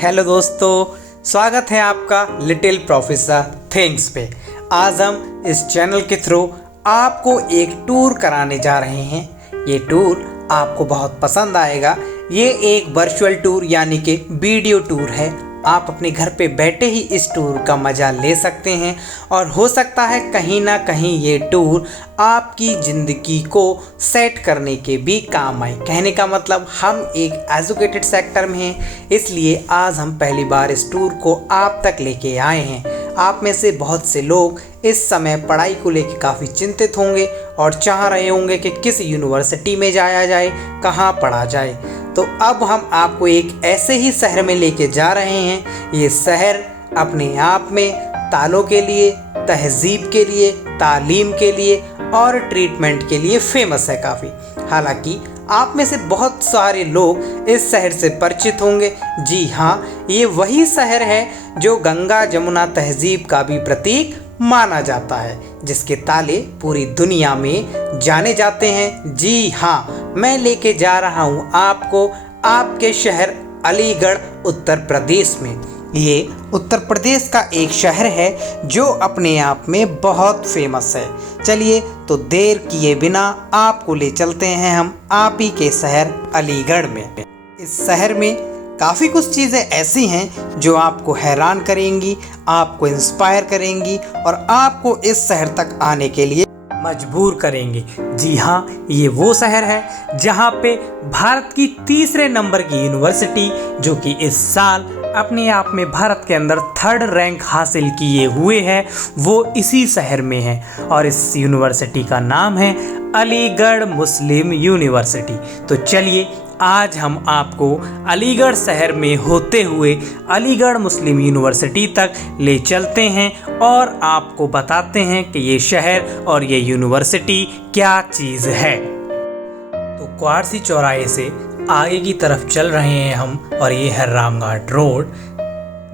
Hello दोस्तों, स्वागत है आपका लिटिल प्रोफेसर थिंग्स पे। आज हम इस चैनल के थ्रू आपको एक टूर कराने जा रहे हैं। ये टूर आपको बहुत पसंद आएगा। ये एक वर्चुअल टूर यानी कि वीडियो टूर है। आप अपने घर पे बैठे ही इस टूर का मज़ा ले सकते हैं और हो सकता है कहीं ना कहीं ये टूर आपकी ज़िंदगी को सेट करने के भी काम आए। कहने का मतलब हम एक एजुकेटेड सेक्टर में हैं, इसलिए आज हम पहली बार इस टूर को आप तक लेके आए हैं। आप में से बहुत से लोग इस समय पढ़ाई को लेकर काफ़ी चिंतित होंगे और चाह रहे होंगे कि किस यूनिवर्सिटी में जाया जाए, कहाँ पढ़ा जाए। तो अब हम आपको एक ऐसे ही शहर में लेके जा रहे हैं। ये शहर अपने आप में तालों के लिए, तहज़ीब के लिए, तालीम के लिए और ट्रीटमेंट के लिए फेमस है काफ़ी। हालांकि आप में से बहुत सारे लोग इस शहर से परिचित होंगे। जी हाँ, ये वही शहर है जो गंगा जमुना तहज़ीब का भी प्रतीक माना जाता है, जिसके ताले पूरी दुनिया में जाने जाते हैं। जी हाँ, मैं लेके जा रहा हूँ आपको आपके शहर अलीगढ़, उत्तर प्रदेश में। ये उत्तर प्रदेश का एक शहर है जो अपने आप में बहुत फेमस है। चलिए तो देर किए बिना आपको ले चलते हैं हम आप ही के शहर अलीगढ़ में। इस शहर में काफ़ी कुछ चीज़ें ऐसी हैं जो आपको हैरान करेंगी, आपको इंस्पायर करेंगी और आपको इस शहर तक आने के लिए मजबूर करेंगी। जी हाँ, ये वो शहर है जहाँ पे भारत की तीसरे नंबर की यूनिवर्सिटी, जो कि इस साल अपने आप में भारत के अंदर 3rd रैंक हासिल किए हुए है, वो इसी शहर में है। और इस यूनिवर्सिटी का नाम है अलीगढ़ मुस्लिम यूनिवर्सिटी। तो चलिए आज हम आपको अलीगढ़ शहर में होते हुए अलीगढ़ मुस्लिम यूनिवर्सिटी तक ले चलते हैं और आपको बताते हैं कि ये शहर और ये यूनिवर्सिटी क्या चीज़ है। तो क्वारसी चौराहे से आगे की तरफ चल रहे हैं हम और ये है रामघाट रोड।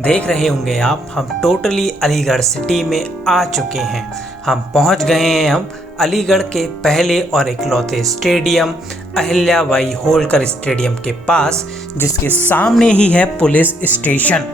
देख रहे होंगे आप, हम टोटली अलीगढ़ सिटी में आ चुके हैं। हम पहुंच गए हैं हम अलीगढ़ के पहले और इकलौते स्टेडियम अहिल्याबाई होलकर स्टेडियम के पास, जिसके सामने ही है पुलिस स्टेशन।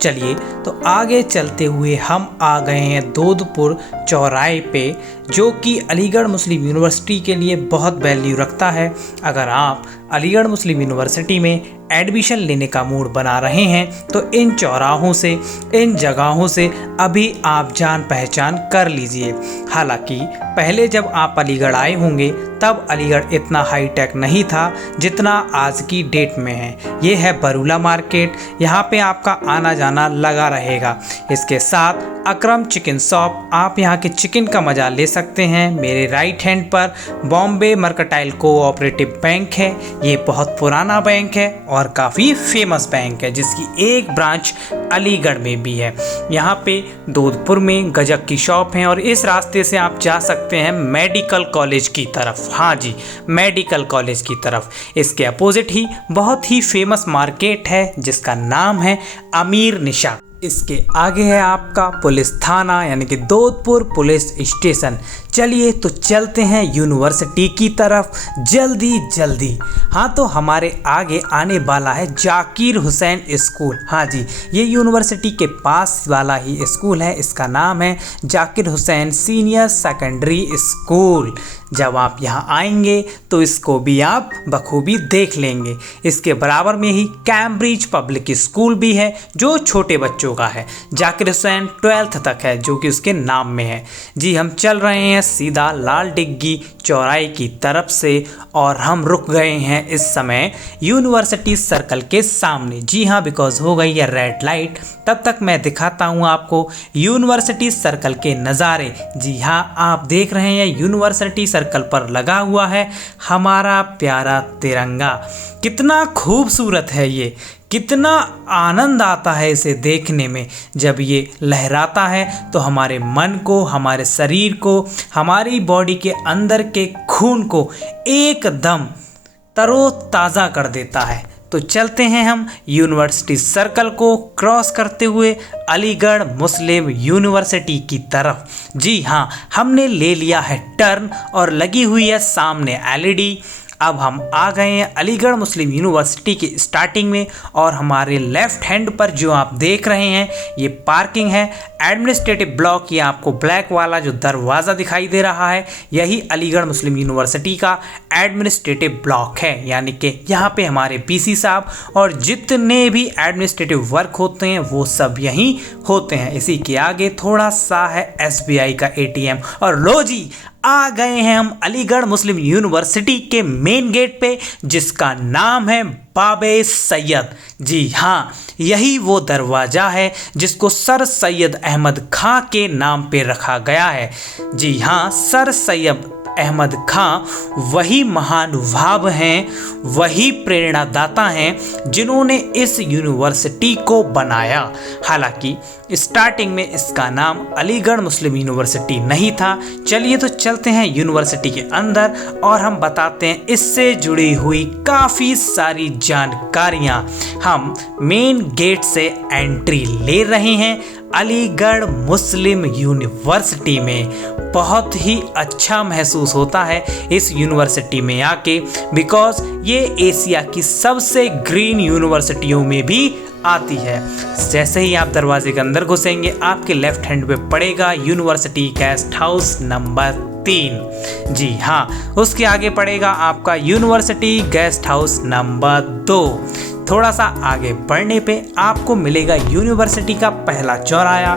चलिए तो आगे चलते हुए हम आ गए हैं दोदपुर चौराहे पे, जो कि अलीगढ़ मुस्लिम यूनिवर्सिटी के लिए बहुत वैल्यू रखता है। अगर आप अलीगढ़ मुस्लिम यूनिवर्सिटी में एडमिशन लेने का मूड बना रहे हैं तो इन चौराहों से, इन जगहों से अभी आप जान पहचान कर लीजिए। हालांकि पहले जब आप अलीगढ़ आए होंगे तब अलीगढ़ इतना हाईटेक नहीं था जितना आज की डेट में है। ये है बरूला मार्केट, यहाँ पे आपका आना जाना लगा रहेगा। इसके साथ अकरम चिकन शॉप, आप यहाँ के चिकन का मज़ा ले सकते हैं। मेरे राइट हैंड पर बॉम्बे मर्केंटाइल कोऑपरेटिव बैंक है। ये बहुत पुराना बैंक है और काफ़ी फेमस बैंक है, जिसकी एक ब्रांच अलीगढ़ में भी है। यहाँ पे दोदपुर में गजक की शॉप है और इस रास्ते से आप जा सकते हैं मेडिकल कॉलेज की तरफ। हाँ जी, मेडिकल कॉलेज की तरफ। इसके अपोजिट ही बहुत ही फेमस मार्केट है जिसका नाम है अमीर निशा। इसके आगे है आपका पुलिस थाना यानी कि दोदपुर पुलिस स्टेशन। चलिए तो चलते हैं यूनिवर्सिटी की तरफ जल्दी जल्दी। हाँ, तो हमारे आगे आने वाला है जाकिर हुसैन स्कूल। हाँ जी, ये यूनिवर्सिटी के पास वाला ही स्कूल है। इसका नाम है Zakir Hussain senior secondary school. जब आप यहाँ आएंगे तो इसको भी आप बखूबी देख लेंगे। इसके बराबर में ही कैम्ब्रिज पब्लिक स्कूल भी है जो छोटे बच्चों का है। जाकिर हुसैन 12th तक है जो कि उसके नाम में है। जी, हम चल रहे हैं सीधा लाल डिग्गी चौराहे की तरफ से और हम रुक गए हैं इस समय यूनिवर्सिटी सर्कल के सामने। जी हाँ, बिकॉज हो गई है रेड लाइट। तब तक मैं दिखाता हूँ आपको यूनिवर्सिटी सर्कल के नज़ारे। जी हाँ, आप देख रहे हैं यूनिवर्सिटी सर्कल पर लगा हुआ है हमारा प्यारा तिरंगा। कितना खूबसूरत है ये, कितना आनंद आता है इसे देखने में। जब ये लहराता है तो हमारे मन को, हमारे शरीर को, हमारी बॉडी के अंदर के खून को एकदम तरोताज़ा कर देता है। तो चलते हैं हम यूनिवर्सिटी सर्कल को क्रॉस करते हुए अलीगढ़ मुस्लिम यूनिवर्सिटी की तरफ। जी हाँ, हमने ले लिया है टर्न और लगी हुई है सामने एलईडी। अब हम आ गए हैं अलीगढ़ मुस्लिम यूनिवर्सिटी के स्टार्टिंग में, और हमारे लेफ्ट हैंड पर जो आप देख रहे हैं ये पार्किंग है, एडमिनिस्ट्रेटिव ब्लॉक। ये आपको ब्लैक वाला जो दरवाज़ा दिखाई दे रहा है यही अलीगढ़ मुस्लिम यूनिवर्सिटी का एडमिनिस्ट्रेटिव ब्लॉक है, यानी कि यहाँ पे हमारे पीसी साहब और जितने भी एडमिनिस्ट्रेटिव वर्क होते हैं वो सब यहीं होते हैं। इसी के आगे थोड़ा सा है एसबीआई का एटीएम। और लो जी, आ गए हैं हम अलीगढ़ मुस्लिम यूनिवर्सिटी के मेन गेट पे, जिसका नाम है बाबे सैयद। जी हाँ, यही वो दरवाज़ा है जिसको सर सैयद अहमद खां के नाम पे रखा गया है। जी हाँ, सर सैयद अहमद खां वही महानुभाव हैं, वही प्रेरणादाता हैं जिन्होंने इस यूनिवर्सिटी को बनाया। हालांकि स्टार्टिंग में इसका नाम अलीगढ़ मुस्लिम यूनिवर्सिटी नहीं था। चलिए तो चलते हैं यूनिवर्सिटी के अंदर और हम बताते हैं इससे जुड़ी हुई काफ़ी सारी जानकारियाँ। हम मेन गेट से एंट्री ले रहे हैं अलीगढ़ मुस्लिम यूनिवर्सिटी में। बहुत ही अच्छा महसूस होता है इस यूनिवर्सिटी में आके, बिकॉज ये एशिया की सबसे ग्रीन यूनिवर्सिटियों में भी आती है। जैसे ही आप दरवाजे के अंदर घुसेंगे आपके लेफ्ट हैंड पे पड़ेगा यूनिवर्सिटी गेस्ट हाउस नंबर 3। जी हाँ, उसके आगे पड़ेगा आपका यूनिवर्सिटी गेस्ट हाउस नंबर 2। थोड़ा सा आगे बढ़ने पे आपको मिलेगा यूनिवर्सिटी का पहला चौराहा,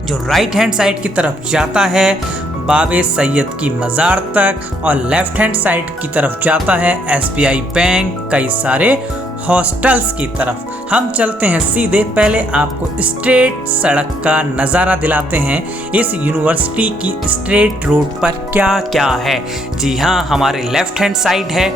जो राइट हैंड साइड की तरफ जाता है बाबे सैयद की मज़ार तक, और लेफ्ट हैंड साइड की तरफ जाता है एसबीआई बैंक, कई सारे हॉस्टल्स की तरफ। हम चलते हैं सीधे, पहले आपको स्ट्रेट सड़क का नज़ारा दिलाते हैं इस यूनिवर्सिटी की स्ट्रेट रोड पर क्या क्या है। जी हाँ, हमारे लेफ्ट हैंड साइड है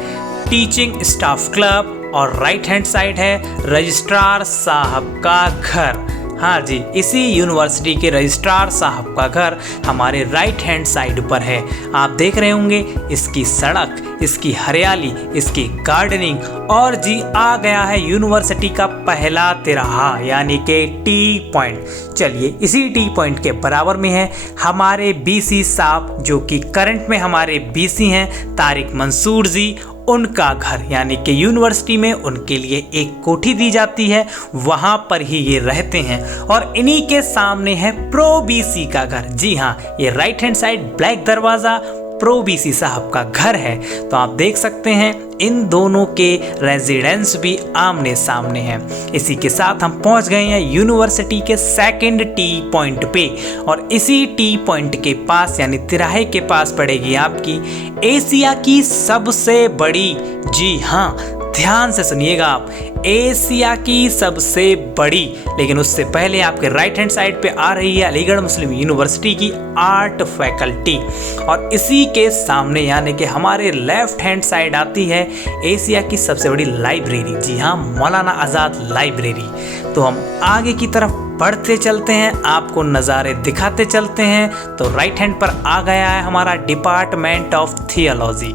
टीचिंग स्टाफ क्लब और राइट हैंड साइड है रजिस्ट्रार साहब का घर। हाँ जी, इसी यूनिवर्सिटी के रजिस्ट्रार साहब का घर हमारे राइट हैंड साइड पर है। आप देख रहे होंगे इसकी सड़क, इसकी हरियाली, इसकी गार्डनिंग, और जी आ गया है यूनिवर्सिटी का पहला तिराहा यानी कि टी पॉइंट। चलिए, इसी टी पॉइंट के बराबर में है हमारे बीसी साहब, जो कि करंट में हमारे बीसी हैं तारिक मंसूर जी, उनका घर, यानी कि यूनिवर्सिटी में उनके लिए एक कोठी दी जाती है, वहाँ पर ही ये रहते हैं। और इन्हीं के सामने है प्रो बीसी का घर। जी हाँ, ये राइट हैंड साइड ब्लैक दरवाज़ा प्रो बीसी साहब का घर है। तो आप देख सकते हैं इन दोनों के रेजिडेंस भी आमने सामने हैं। इसी के साथ हम पहुंच गए हैं यूनिवर्सिटी के सेकंड टी पॉइंट पे, और इसी टी पॉइंट के पास यानी तिराहे के पास पड़ेगी आपकी एशिया की सबसे बड़ी, जी हाँ ध्यान से सुनिएगा आप, एशिया की सबसे बड़ी, लेकिन उससे पहले आपके राइट हैंड साइड पे आ रही है अलीगढ़ मुस्लिम यूनिवर्सिटी की आर्ट फैकल्टी, और इसी के सामने यानी कि हमारे लेफ्ट हैंड साइड आती है एशिया की सबसे बड़ी लाइब्रेरी। जी हाँ, मौलाना आज़ाद लाइब्रेरी। तो हम आगे की तरफ बढ़ते चलते हैं, आपको नज़ारे दिखाते चलते हैं। तो राइट हैंड पर आ गया है हमारा डिपार्टमेंट ऑफ थियोलॉजी,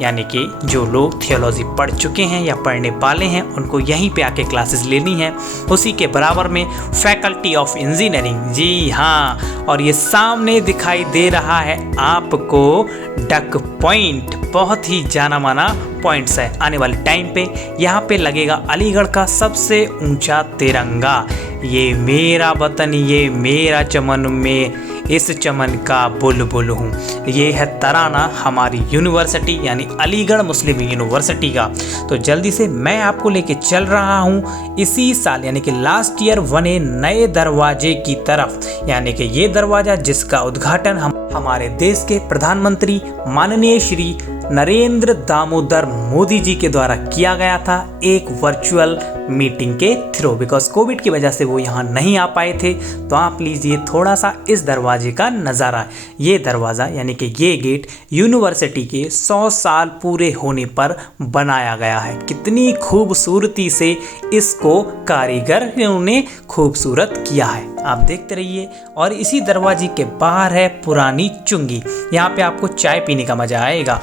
यानी कि जो लोग थियोलॉजी पढ़ चुके हैं या पढ़ने वाले हैं उनको यहीं पे आके क्लासेस लेनी है। उसी के बराबर में फैकल्टी ऑफ इंजीनियरिंग। जी हाँ, और ये सामने दिखाई दे रहा है आपको डक पॉइंट, बहुत ही जाना माना पॉइंट्स है। आने वाले टाइम पे यहाँ पे लगेगा अलीगढ़ का सबसे ऊंचा तिरंगा। ये मेरा वतन, ये मेरा चमन, में इस चमन का बुलबुल हूँ। ये है तराना हमारी यूनिवर्सिटी यानी अलीगढ़ मुस्लिम यूनिवर्सिटी का। तो जल्दी से मैं आपको लेके चल रहा हूँ इसी साल यानी कि लास्ट ईयर बने नए दरवाजे की तरफ, यानी कि ये दरवाज़ा जिसका उद्घाटन हमारे देश के प्रधानमंत्री माननीय श्री नरेंद्र दामोदर मोदी जी के द्वारा किया गया था एक वर्चुअल मीटिंग के थ्रू, बिकॉज कोविड की वजह से वो यहाँ नहीं आ पाए थे। तो आप लीजिए थोड़ा सा इस दरवाजे का नज़ारा। ये दरवाज़ा यानी कि ये गेट यूनिवर्सिटी के 100 साल पूरे होने पर बनाया गया है। कितनी खूबसूरती से इसको कारीगरों ने खूबसूरत किया है, आप देखते रहिए। और इसी दरवाजे के बाहर है पुरानी चुंगी, यहाँ पे आपको चाय पीने का मज़ा आएगा।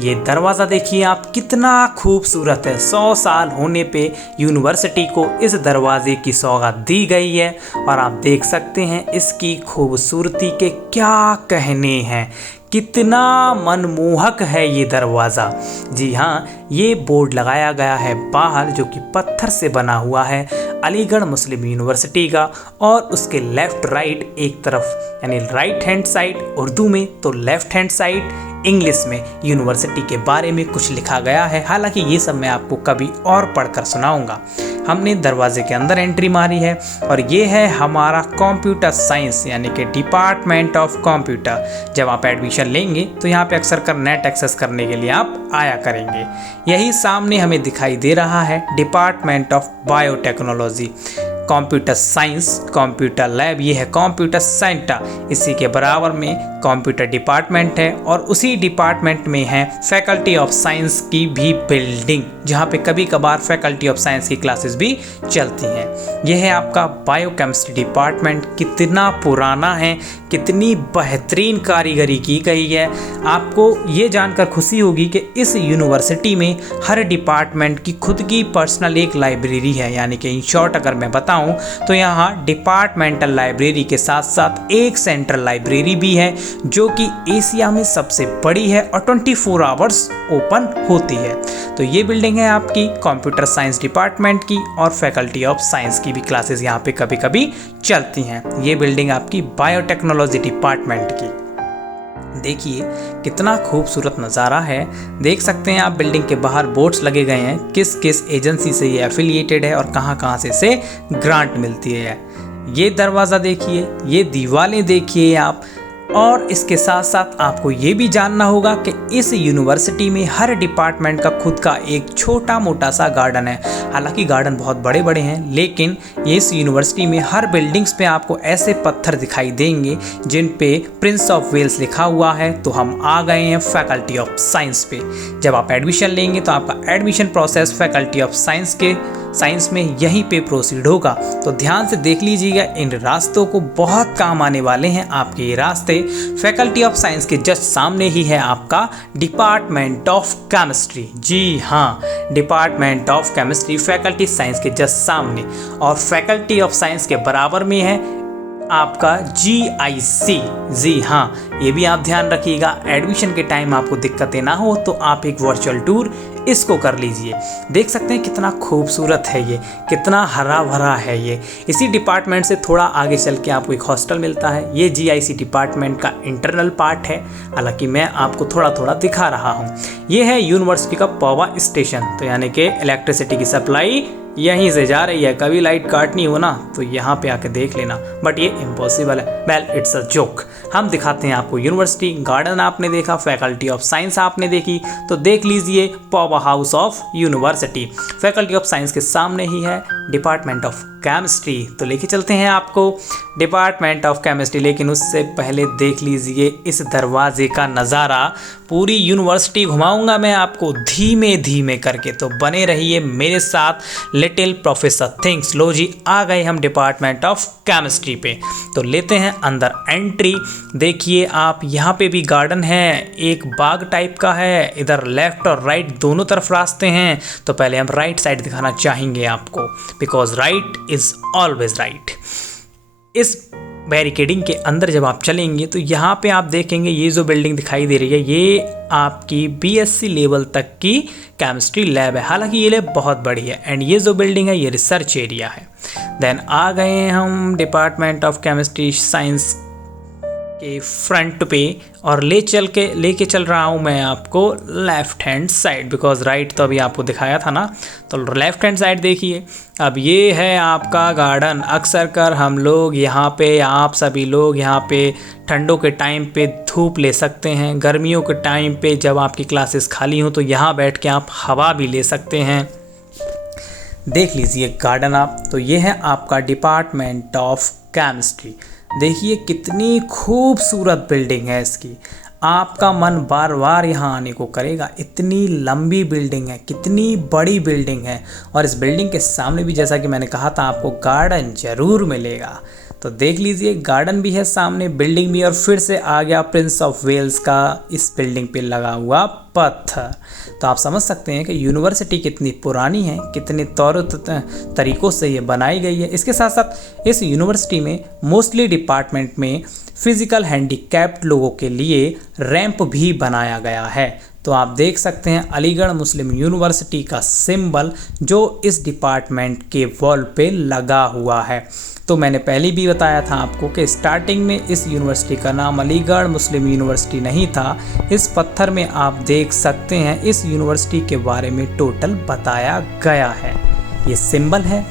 ये दरवाज़ा देखिए आप, कितना खूबसूरत है। 100 साल होने पे यूनिवर्सिटी को इस दरवाजे की सौगात दी गई है, और आप देख सकते हैं इसकी खूबसूरती के क्या कहने हैं, कितना मनमोहक है ये दरवाज़ा। जी हाँ, ये बोर्ड लगाया गया है बाहर जो कि पत्थर से बना हुआ है अलीगढ़ मुस्लिम यूनिवर्सिटी का, और उसके लेफ़्ट राइट एक तरफ यानी राइट हैंड साइड उर्दू में तो लेफ़्ट हैंड साइड इंग्लिश में यूनिवर्सिटी के बारे में कुछ लिखा गया है। हालांकि ये सब मैं आपको कभी और पढ़कर सुनाऊंगा। हमने दरवाजे के अंदर एंट्री मारी है और ये है हमारा कंप्यूटर साइंस यानी कि डिपार्टमेंट ऑफ कंप्यूटर। जब आप एडमिशन लेंगे तो यहाँ पे अक्सर कर नेट एक्सेस करने के लिए आप आया करेंगे। यही सामने हमें दिखाई दे रहा है department of biotechnology, computer science, computer lab, ये है कंप्यूटर सेंटर। इसी के बराबर में कंप्यूटर डिपार्टमेंट है और उसी डिपार्टमेंट में है फैकल्टी ऑफ साइंस की भी बिल्डिंग, जहाँ पे कभी कभार फैकल्टी ऑफ साइंस की क्लासेस भी चलती हैं। यह है आपका बायोकेमिस्ट्री डिपार्टमेंट। कितना पुराना है, कितनी बेहतरीन कारीगरी की गई है। आपको ये जानकर खुशी होगी कि इस यूनिवर्सिटी में हर डिपार्टमेंट की खुद की पर्सनल एक लाइब्रेरी है। यानी कि इन शॉर्ट अगर मैं बताऊं तो यहाँ डिपार्टमेंटल लाइब्रेरी के साथ साथ एक सेंट्रल लाइब्रेरी भी है जो कि एशिया में सबसे बड़ी है और 24 आवर्स ओपन होती है। तो ये बिल्डिंग है आपकी कंप्यूटर साइंस डिपार्टमेंट की और फैकल्टी ऑफ साइंस की भी क्लासेस यहाँ पे कभी कभी चलती हैं। ये बिल्डिंग आपकी बायोटेक्नोलॉजी डिपार्टमेंट की। देखिए कितना खूबसूरत नज़ारा है। देख सकते हैं आप बिल्डिंग के बाहर बोर्ड्स लगे गए हैं किस किस एजेंसी से ये एफिलिएटेड है और कहाँ कहाँ से इसे ग्रांट मिलती है। ये दरवाज़ा देखिए, ये दीवारें देखिए आप, और इसके साथ साथ आपको ये भी जानना होगा कि इस यूनिवर्सिटी में हर डिपार्टमेंट का खुद का एक छोटा मोटा सा गार्डन है। हालांकि गार्डन बहुत बड़े बड़े हैं, लेकिन इस यूनिवर्सिटी में हर बिल्डिंग्स पे आपको ऐसे पत्थर दिखाई देंगे जिन पे प्रिंस ऑफ वेल्स लिखा हुआ है। तो हम आ गए हैं फैकल्टी ऑफ साइंस पे। जब आप एडमिशन लेंगे तो आपका admission process faculty of science में यहीं पे प्रोसीड होगा। तो ध्यान से देख लीजिएगा, इन रास्तों को बहुत काम आने वाले हैं आपके ये रास्ते। फैकल्टी ऑफ साइंस के जस्ट सामने ही है आपका डिपार्टमेंट ऑफ केमिस्ट्री। जी हाँ, department of chemistry faculty science के जस्ट सामने, और फैकल्टी ऑफ साइंस के बराबर में है आपका GIC। जी हाँ, ये भी आप ध्यान रखिएगा। एडमिशन के टाइम आपको दिक्कतें ना हो तो आप एक वर्चुअल टूर इसको कर लीजिए। देख सकते हैं कितना खूबसूरत है ये, कितना हरा भरा है ये। इसी डिपार्टमेंट से थोड़ा आगे चल के आपको एक हॉस्टल मिलता है। ये GIC डिपार्टमेंट का इंटरनल पार्ट है, हालांकि मैं आपको थोड़ा थोड़ा दिखा रहा हूँ। ये है यूनिवर्सिटी का पावर स्टेशन, तो यानी कि इलेक्ट्रिसिटी की सप्लाई यहीं से जा रही है। कभी लाइट काटनी हो ना तो यहाँ पे आके देख लेना, बट ये इम्पॉसिबल है। Well, it's a joke. हम दिखाते हैं आपको यूनिवर्सिटी। गार्डन आपने देखा, फैकल्टी ऑफ साइंस आपने देखी, तो देख लीजिए power house of university. Faculty of science के सामने ही है डिपार्टमेंट ऑफ केमिस्ट्री। तो लेके चलते हैं आपको डिपार्टमेंट ऑफ केमिस्ट्री, लेकिन उससे पहले देख लीजिए इस दरवाजे का नज़ारा। पूरी यूनिवर्सिटी घुमाऊंगा मैं आपको धीमे धीमे करके, तो बने रहिए मेरे साथ लिटिल प्रोफेसर थिंग्स। लो जी, आ गए हम डिपार्टमेंट ऑफ केमिस्ट्री पे, तो लेते हैं अंदर एंट्री। देखिए आप, यहाँ पे भी गार्डन है, एक बाग टाइप का है। इधर लेफ्ट और राइट दोनों तरफ रास्ते हैं। तो पहले हम राइट साइड दिखाना चाहेंगे आपको, because right is always right. इस बैरिकेडिंग के अंदर जब आप चलेंगे तो यहाँ पे आप देखेंगे ये जो बिल्डिंग दिखाई दे रही है, ये आपकी BSc लेवल तक की केमिस्ट्री लैब है। हालांकि ये लैब बहुत बड़ी है, एंड ये जो बिल्डिंग है ये रिसर्च एरिया है। देन आ गए हम डिपार्टमेंट ऑफ केमिस्ट्री साइंस के फ्रंट पे, और लेके चल रहा हूँ मैं आपको left hand side, because right तो अभी आपको दिखाया था ना। तो लेफ़्ट हैंड साइड देखिए। अब ये है आपका गार्डन। अक्सर कर हम लोग यहाँ पे, आप सभी लोग यहाँ पे ठंडों के टाइम पे धूप ले सकते हैं। गर्मियों के टाइम पे जब आपकी क्लासेस खाली हो तो यहाँ बैठ के आप हवा भी ले सकते हैं। देख लीजिए गार्डन आप। तो ये है आपका डिपार्टमेंट ऑफ केमिस्ट्री। देखिए कितनी खूबसूरत बिल्डिंग है इसकी, आपका मन बार बार यहाँ आने को करेगा। इतनी लंबी बिल्डिंग है, कितनी बड़ी बिल्डिंग है, और इस बिल्डिंग के सामने भी जैसा कि मैंने कहा था आपको गार्डन ज़रूर मिलेगा। तो देख लीजिए, गार्डन भी है सामने, बिल्डिंग भी, और फिर से आ गया प्रिंस ऑफ वेल्स का इस बिल्डिंग पे लगा हुआ पत्थर। तो आप समझ सकते हैं कि यूनिवर्सिटी कितनी पुरानी है, कितने तौर तरीक़ों से ये बनाई गई है। इसके साथ साथ इस यूनिवर्सिटी में मोस्टली डिपार्टमेंट में फिज़िकल हैंडीकैप्ड लोगों के लिए रैंप भी बनाया गया है। तो आप देख सकते हैं अलीगढ़ मुस्लिम यूनिवर्सिटी का सिंबल जो इस डिपार्टमेंट के वॉल पे लगा हुआ है। तो मैंने पहले भी बताया था आपको कि स्टार्टिंग में इस यूनिवर्सिटी का नाम अलीगढ़ मुस्लिम यूनिवर्सिटी नहीं था। इस पत्थर में आप देख सकते हैं इस यूनिवर्सिटी के बारे में टोटल बताया गया है। ये सिंबल है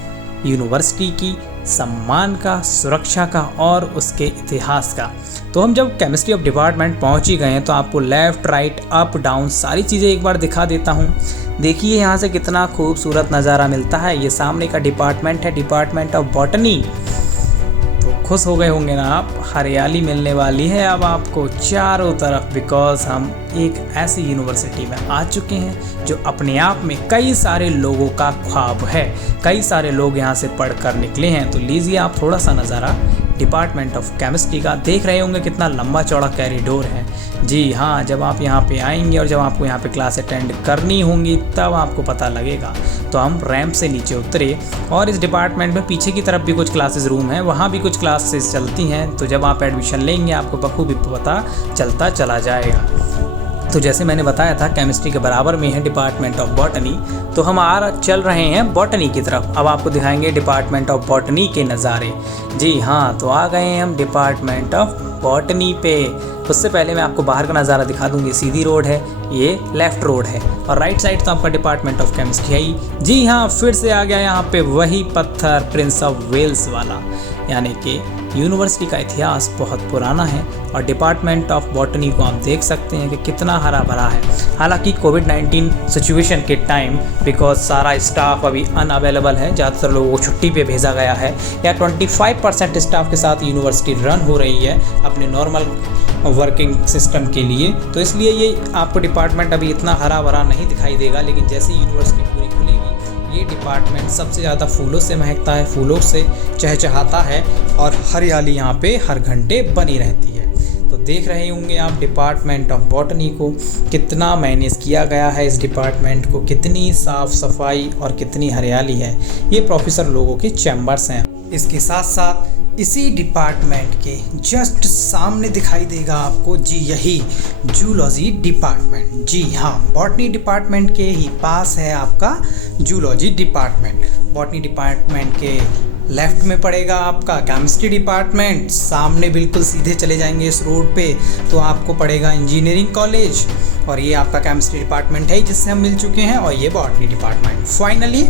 यूनिवर्सिटी की सम्मान का, सुरक्षा का और उसके इतिहास का। तो हम जब केमिस्ट्री ऑफ डिपार्टमेंट पहुंच ही गए हैं तो आपको लेफ़्ट, राइट, अप, डाउन सारी चीज़ें एक बार दिखा देता हूं। देखिए यहाँ से कितना खूबसूरत नज़ारा मिलता है। ये सामने का डिपार्टमेंट है, डिपार्टमेंट ऑफ बॉटनी। तो खुश हो गए होंगे ना आप, हरियाली मिलने वाली है अब आपको चारों तरफ, बिकॉज हम एक ऐसी यूनिवर्सिटी में आ चुके हैं जो अपने आप में कई सारे लोगों का ख्वाब है। कई सारे लोग यहाँ से पढ़कर निकले हैं। तो लीजिए आप थोड़ा सा नज़ारा डिपार्टमेंट ऑफ केमिस्ट्री का। देख रहे होंगे कितना लंबा चौड़ा कॉरिडोर है। जी हाँ, जब आप यहाँ पे आएंगे और जब आपको यहाँ पे क्लास अटेंड करनी होंगी तब आपको पता लगेगा। तो हम रैंप से नीचे उतरे और इस डिपार्टमेंट में पीछे की तरफ भी कुछ क्लासेस रूम हैं, वहाँ भी कुछ क्लासेस चलती हैं। तो जब आप एडमिशन लेंगे आपको बखूबी पता चलता चला जाएगा। तो जैसे मैंने बताया था केमिस्ट्री के बराबर में है डिपार्टमेंट ऑफ बॉटनी। तो हम चल रहे हैं बॉटनी की तरफ। अब आपको दिखाएंगे डिपार्टमेंट ऑफ बॉटनी के नज़ारे। जी हाँ, तो आ गए हैं हम डिपार्टमेंट ऑफ बॉटनी पे। उससे पहले मैं आपको बाहर का नज़ारा दिखा दूँगी। सीधी रोड है, ये लेफ़्ट रोड है और राइट साइड तो आपका डिपार्टमेंट ऑफ केमिस्ट्री है ही। जी हाँ, फिर से आ गया यहाँ पे वही पत्थर, प्रिंस ऑफ वेल्स वाला। यानी कि यूनिवर्सिटी का इतिहास बहुत पुराना है और डिपार्टमेंट ऑफ बॉटनी को आप देख सकते हैं कि कितना हरा भरा है। हालांकि कोविड-19 सिचुएशन के टाइम बिकॉज सारा स्टाफ अभी अनअवेलेबल है, ज़्यादातर लोगों को छुट्टी पे भेजा गया है, या 25% स्टाफ के साथ यूनिवर्सिटी रन हो रही है अपने नॉर्मल वर्किंग सिस्टम के लिए। तो इसलिए ये आपको डिपार्टमेंट अभी इतना हरा भरा नहीं दिखाई देगा। लेकिन जैसे यूनिवर्सिटी पूरी खुलेगी ये डिपार्टमेंट सबसे ज़्यादा फूलों से महकता है, फूलों से चहचहाता है और हरियाली यहाँ पे हर घंटे बनी रहती है। तो देख रहे होंगे आप डिपार्टमेंट ऑफ बॉटनी को कितना मैनेज किया गया है, इस डिपार्टमेंट को कितनी साफ़ सफाई और कितनी हरियाली है। ये प्रोफेसर लोगों के चैम्बर्स हैं। इसके साथ साथ इसी डिपार्टमेंट के जस्ट सामने दिखाई देगा आपको जी यही जूलॉजी डिपार्टमेंट। जी हाँ, बॉटनी डिपार्टमेंट के ही पास है आपका जूलॉजी डिपार्टमेंट। बॉटनी डिपार्टमेंट के लेफ़्ट में पड़ेगा आपका केमिस्ट्री डिपार्टमेंट। सामने बिल्कुल सीधे चले जाएंगे इस रोड पे तो आपको पड़ेगा इंजीनियरिंग कॉलेज और ये आपका केमिस्ट्री डिपार्टमेंट है जिससे हम मिल चुके हैं, और ये बॉटनी डिपार्टमेंट। फाइनली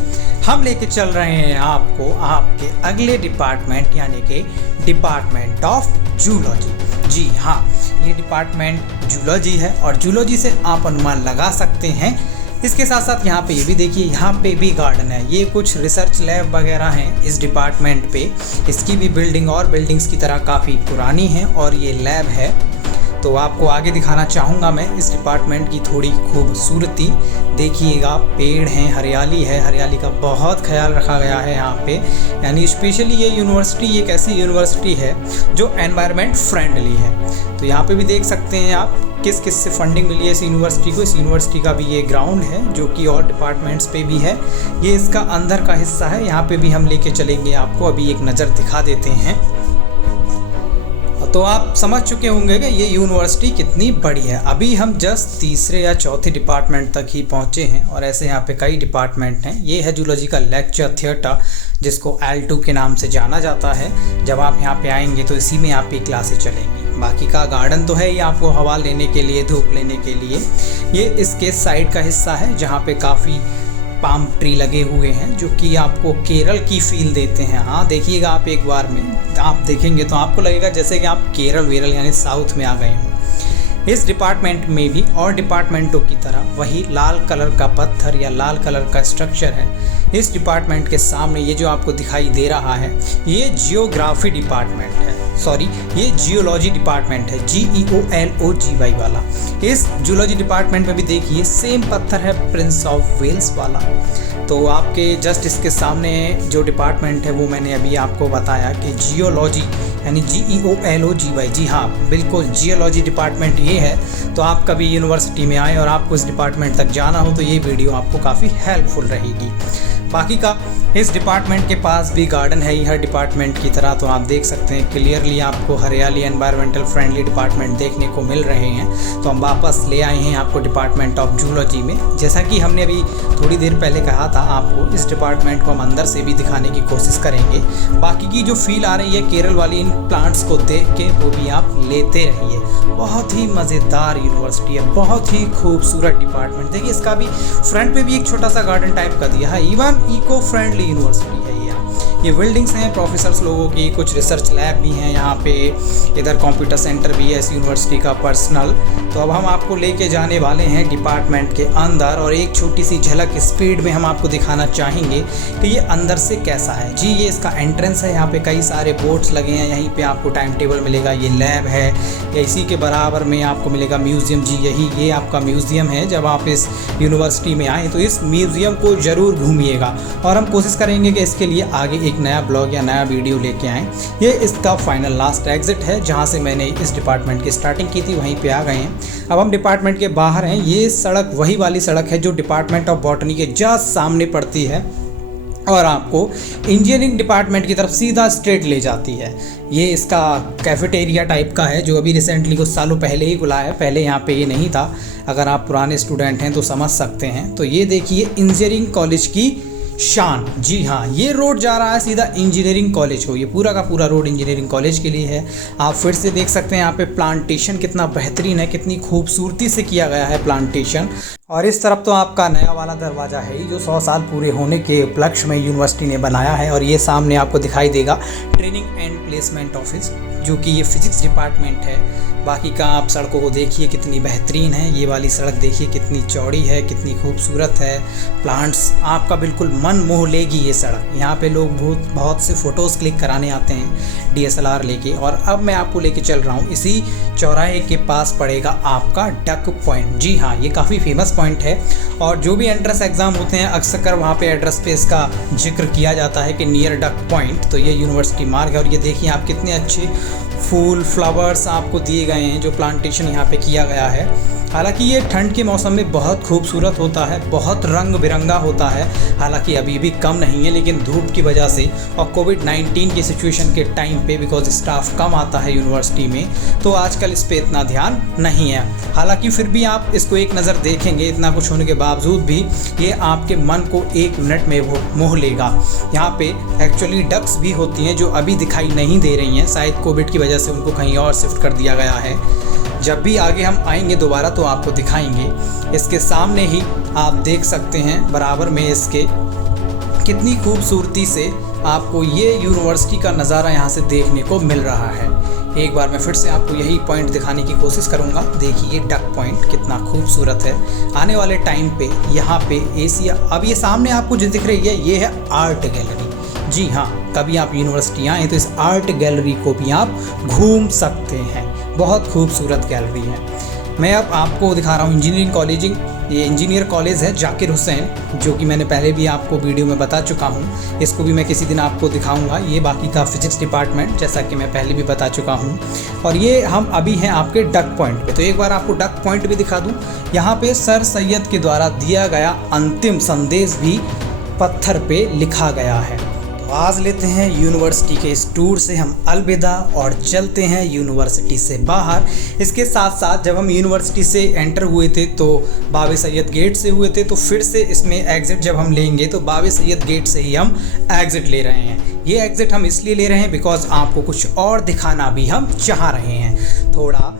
हम लेके चल रहे हैं आपको आपके अगले डिपार्टमेंट यानी कि डिपार्टमेंट ऑफ जूलॉजी। जी हाँ, ये डिपार्टमेंट जूलॉजी है और जूलॉजी से आप अनुमान लगा सकते हैं। इसके साथ साथ यहाँ पे ये भी देखिए, यहाँ पे भी गार्डन है। ये कुछ रिसर्च लैब वगैरह हैं इस डिपार्टमेंट पे। इसकी भी बिल्डिंग और बिल्डिंग्स की तरह काफ़ी पुरानी है और ये लैब है। तो आपको आगे दिखाना चाहूँगा मैं इस डिपार्टमेंट की थोड़ी खूबसूरती। देखिएगा, पेड़ हैं, हरियाली है, हरियाली का बहुत ख्याल रखा गया है यहाँ पे। यानी स्पेशली ये यूनिवर्सिटी एक ऐसी यूनिवर्सिटी है जो एनवायरनमेंट फ्रेंडली है। तो यहाँ पे भी देख सकते हैं आप किस किस से फंडिंग मिली है इस यूनिवर्सिटी को। इस यूनिवर्सिटी का भी ये ग्राउंड है जो कि और डिपार्टमेंट्स पे भी है। ये इसका अंदर का हिस्सा है, यहाँ पे भी हम लेके चलेंगे आपको। अभी एक नज़र दिखा देते हैं। तो आप समझ चुके होंगे कि ये यूनिवर्सिटी कितनी बड़ी है। अभी हम जस्ट तीसरे या चौथे डिपार्टमेंट तक ही पहुँचे हैं और ऐसे यहाँ पे कई डिपार्टमेंट हैं। ये है जूलॉजी का लेक्चर थिएटर जिसको L2 के नाम से जाना जाता है। जब आप यहाँ पे आएंगे तो इसी में आपकी क्लासेस चलेंगी। बाकी का गार्डन तो है ही आपको हवा लेने के लिए, धूप लेने के लिए। ये इसके साइड का हिस्सा है जहाँ पे काफ़ी पाम ट्री लगे हुए हैं जो कि आपको केरल की फील देते हैं। हाँ, देखिएगा आप एक बार में आप देखेंगे तो आपको लगेगा जैसे कि आप केरल यानी साउथ में आ गए हों। इस डिपार्टमेंट में भी और डिपार्टमेंटों की तरह वही लाल कलर का पत्थर या लाल कलर का स्ट्रक्चर है। इस डिपार्टमेंट के सामने ये जो आपको दिखाई दे रहा है ये जियोग्राफी डिपार्टमेंट है। सॉरी ये जियोलॉजी डिपार्टमेंट है, GEOLOGY वाला। इस जियोलॉजी डिपार्टमेंट में भी देखिए सेम पत्थर है प्रिंस ऑफ वेल्स वाला। तो आपके जस्ट इसके सामने जो डिपार्टमेंट है वो मैंने अभी आपको बताया कि जियोलॉजी यानी GEOLOGY, जी हाँ बिल्कुल जियोलॉजी डिपार्टमेंट ये है। तो आप कभी यूनिवर्सिटी में आए और आपको इस डिपार्टमेंट तक जाना हो तो ये वीडियो आपको काफ़ी हेल्पफुल रहेगी। बाकी का इस डिपार्टमेंट के पास भी गार्डन है हर डिपार्टमेंट की तरह, तो आप देख सकते हैं क्लियरली आपको हरियाली एनवायरमेंटल फ्रेंडली डिपार्टमेंट देखने को मिल रहे हैं। तो हम वापस ले आए हैं आपको डिपार्टमेंट ऑफ जूलॉजी में। जैसा कि हमने अभी थोड़ी देर पहले कहा था आपको, इस डिपार्टमेंट को हम अंदर से भी दिखाने की कोशिश करेंगे। बाकी की जो फील आ रही है केरल वाली इन प्लांट्स को देख के वो भी आप लेते रहिए। बहुत ही मज़ेदार यूनिवर्सिटी है, बहुत ही खूबसूरत डिपार्टमेंट। देखिए इसका भी फ्रंट पे भी एक छोटा सा गार्डन टाइप का दिया है, इवन इको फ्रेंडली यूनिवर्सिटी है ये बिल्डिंग्स हैं प्रोफेसर्स लोगों की, कुछ रिसर्च लैब भी हैं यहाँ पे, इधर कंप्यूटर सेंटर भी है इस यूनिवर्सिटी का पर्सनल। तो अब हम आपको लेके जाने वाले हैं डिपार्टमेंट के अंदर और एक छोटी सी झलक स्पीड में हम आपको दिखाना चाहेंगे कि ये अंदर से कैसा है। जी ये इसका एंट्रेंस है, यहाँ पे कई सारे बोर्ड्स लगे हैं, यहीं पे आपको टाइम टेबल मिलेगा, ये लैब है, या इसी के बराबर में आपको मिलेगा म्यूज़ियम। जी यही ये आपका म्यूज़ियम है। जब आप इस यूनिवर्सिटी में आएँ तो इस म्यूज़ियम को ज़रूर घूमिएगा और हम कोशिश करेंगे कि इसके लिए आगे एक नया ब्लॉग या नया वीडियो लेके आएँ। ये इसका फाइनल लास्ट एग्जिट है जहाँ से मैंने इस डिपार्टमेंट की स्टार्टिंग की थी, वहीं पे आ गए हैं। अब हम डिपार्टमेंट के बाहर हैं। ये सड़क वही वाली सड़क है जो डिपार्टमेंट ऑफ बॉटनी के जस्ट सामने पड़ती है और आपको इंजीनियरिंग डिपार्टमेंट की तरफ सीधा स्ट्रेट ले जाती है। ये इसका कैफेटेरिया टाइप का है जो अभी रिसेंटली कुछ सालों पहले ही खुला है, पहले यहाँ पे ये नहीं था। अगर आप पुराने स्टूडेंट हैं तो समझ सकते हैं। तो ये देखिए इंजीनियरिंग कॉलेज की शान, जी हाँ ये रोड जा रहा है सीधा इंजीनियरिंग कॉलेज को, ये पूरा का पूरा रोड इंजीनियरिंग कॉलेज के लिए है। आप फिर से देख सकते हैं यहाँ पे प्लांटेशन कितना बेहतरीन है, कितनी खूबसूरती से किया गया है प्लांटेशन। और इस तरफ तो आपका नया वाला दरवाज़ा है ही जो 100 साल पूरे होने के उपलक्ष्य में यूनिवर्सिटी ने बनाया है। और ये सामने आपको दिखाई देगा ट्रेनिंग एंड प्लेसमेंट ऑफिस, जो कि ये फिजिक्स डिपार्टमेंट है। बाकी का आप सड़कों को देखिए कितनी बेहतरीन है, ये वाली सड़क देखिए कितनी चौड़ी है, कितनी खूबसूरत है। प्लांट्स आपका बिल्कुल मन मोह लेगी ये सड़क। यहाँ पे लोग बहुत से फ़ोटोज़ क्लिक कराने आते हैं DSLR लेके। और अब मैं आपको लेके चल रहा हूँ इसी चौराहे के पास पड़ेगा आपका डक पॉइंट। जी हाँ ये काफ़ी फेमस पॉइंट है और जो भी एंट्रेंस एग्ज़ाम होते हैं अक्सर वहाँ पे एड्रेस पे इसका जिक्र किया जाता है कि नियर डक पॉइंट। तो ये यूनिवर्सिटी मार्ग है और ये देखिए आप कितने अच्छे फूल फ्लावर्स आपको दिए गए हैं, जो प्लांटेशन यहाँ पे किया गया है। हालांकि ये ठंड के मौसम में बहुत खूबसूरत होता है, बहुत रंग बिरंगा होता है। हालांकि अभी भी कम नहीं है, लेकिन धूप की वजह से और कोविड-19 की सिचुएशन के टाइम पे बिकॉज स्टाफ कम आता है यूनिवर्सिटी में, तो आजकल इस पे इतना ध्यान नहीं है। हालांकि फिर भी आप इसको एक नज़र देखेंगे, इतना कुछ होने के बावजूद भी ये आपके मन को 1 मिनट में वो मोह लेगा। यहाँ पे एक्चुअली डक्स भी होती हैं जो अभी दिखाई नहीं दे रही हैं, शायद कोविड की वजह से उनको कहीं और शिफ्ट कर दिया गया है। जब भी आगे हम आएंगे दोबारा तो आपको दिखाएंगे। इसके सामने ही आप देख सकते हैं बराबर में इसके कितनी खूबसूरती से आपको ये यूनिवर्सिटी का नज़ारा यहाँ से देखने को मिल रहा है। एक बार मैं फिर से आपको यही पॉइंट दिखाने की कोशिश करूँगा। देखिए डक पॉइंट कितना खूबसूरत है। आने वाले टाइम पे यहाँ पे एशिया, अब ये सामने आपको जो दिख रही है ये है आर्ट गैलरी। जी हाँ कभी आप यूनिवर्सिटी आएँ तो इस आर्ट गैलरी को भी आप घूम सकते हैं, बहुत खूबसूरत गैलरी है। मैं अब आपको दिखा रहा हूँ इंजीनियरिंग कॉलेजिंग। ये इंजीनियर कॉलेज है जाकिर हुसैन, जो कि मैंने पहले भी आपको वीडियो में बता चुका हूँ। इसको भी मैं किसी दिन आपको दिखाऊंगा। ये बाकी का फिजिक्स डिपार्टमेंट जैसा कि मैं पहले भी बता चुका हूँ। और ये हम अभी हैं आपके डक पॉइंट पे, तो एक बार आपको डक पॉइंट भी दिखा दूँ। यहाँ पे सर सैयद के द्वारा दिया गया अंतिम संदेश भी पत्थर पे लिखा गया है। आज लेते हैं यूनिवर्सिटी के इस टूर से हम अलविदा और चलते हैं यूनिवर्सिटी से बाहर। इसके साथ साथ जब हम यूनिवर्सिटी से एंटर हुए थे तो बाबे सैयद गेट से हुए थे, तो फिर से इसमें एग्ज़िट जब हम लेंगे तो बाबे सैयद गेट से ही हम एग्ज़िट ले रहे हैं। ये एग्ज़िट हम इसलिए ले रहे हैं बिकॉज आपको कुछ और दिखाना भी हम चाह रहे हैं। थोड़ा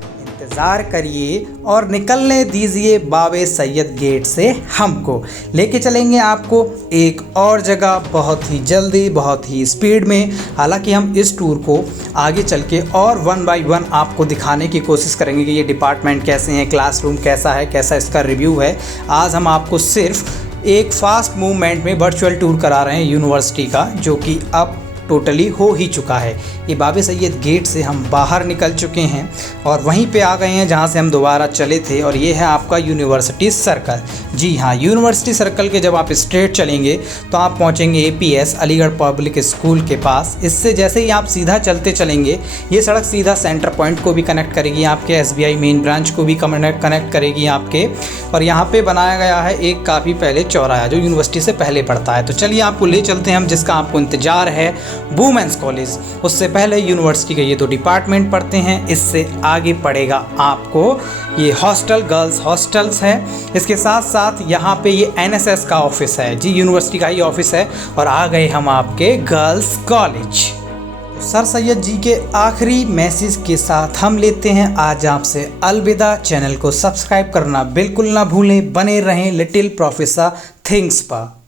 इंतज़ार करिए और निकलने दीजिए बाबे सैयद गेट से। हमको लेके चलेंगे आपको एक और जगह बहुत ही जल्दी, बहुत ही स्पीड में। हालांकि हम इस टूर को आगे चल के और 1 बाय 1 आपको दिखाने की कोशिश करेंगे कि ये डिपार्टमेंट कैसे हैं, क्लासरूम कैसा है, कैसा इसका रिव्यू है। आज हम आपको सिर्फ एक फास्ट मूवमेंट में वर्चुअल टूर करा रहे हैं यूनिवर्सिटी का, जो कि अप टोटली हो ही चुका है। ये बाबे सैयद गेट से हम बाहर निकल चुके हैं और वहीं पे आ गए हैं जहाँ से हम दोबारा चले थे, और ये है आपका यूनिवर्सिटी सर्कल। जी हाँ, यूनिवर्सिटी सर्कल के जब आप स्ट्रेट चलेंगे तो आप पहुँचेंगे APS अलीगढ़ पब्लिक स्कूल के पास। इससे जैसे ही आप सीधा चलते चलेंगे, ये सड़क सीधा सेंटर पॉइंट को भी कनेक्ट करेगी, आपके SBI मेन ब्रांच को भी कनेक्ट करेगी आपके। और यहाँ पे बनाया गया है एक काफ़ी पहले चौराहा जो यूनिवर्सिटी से पहले पड़ता है। तो चलिए आपको ले चलते हैं हम, जिसका आपको इंतज़ार है, वुमेंस कॉलेज। उससे पहले यूनिवर्सिटी के ये 2 डिपार्टमेंट पढ़ते हैं, इससे आगे पड़ेगा आपको ये हॉस्टल, गर्ल्स हॉस्टल्स है। इसके साथ साथ यहाँ पे ये NSS का ऑफिस है। जी, यूनिवर्सिटी का ही ऑफिस है। और आ गए हम आपके गर्ल्स कॉलेज। सर सैयद जी के आखिरी मैसेज के साथ हम लेते हैं आज आपसे अलविदा। चैनल को सब्सक्राइब करना बिल्कुल ना भूलें, बने रहें लिटिल प्रोफेसर थिंग्स पर।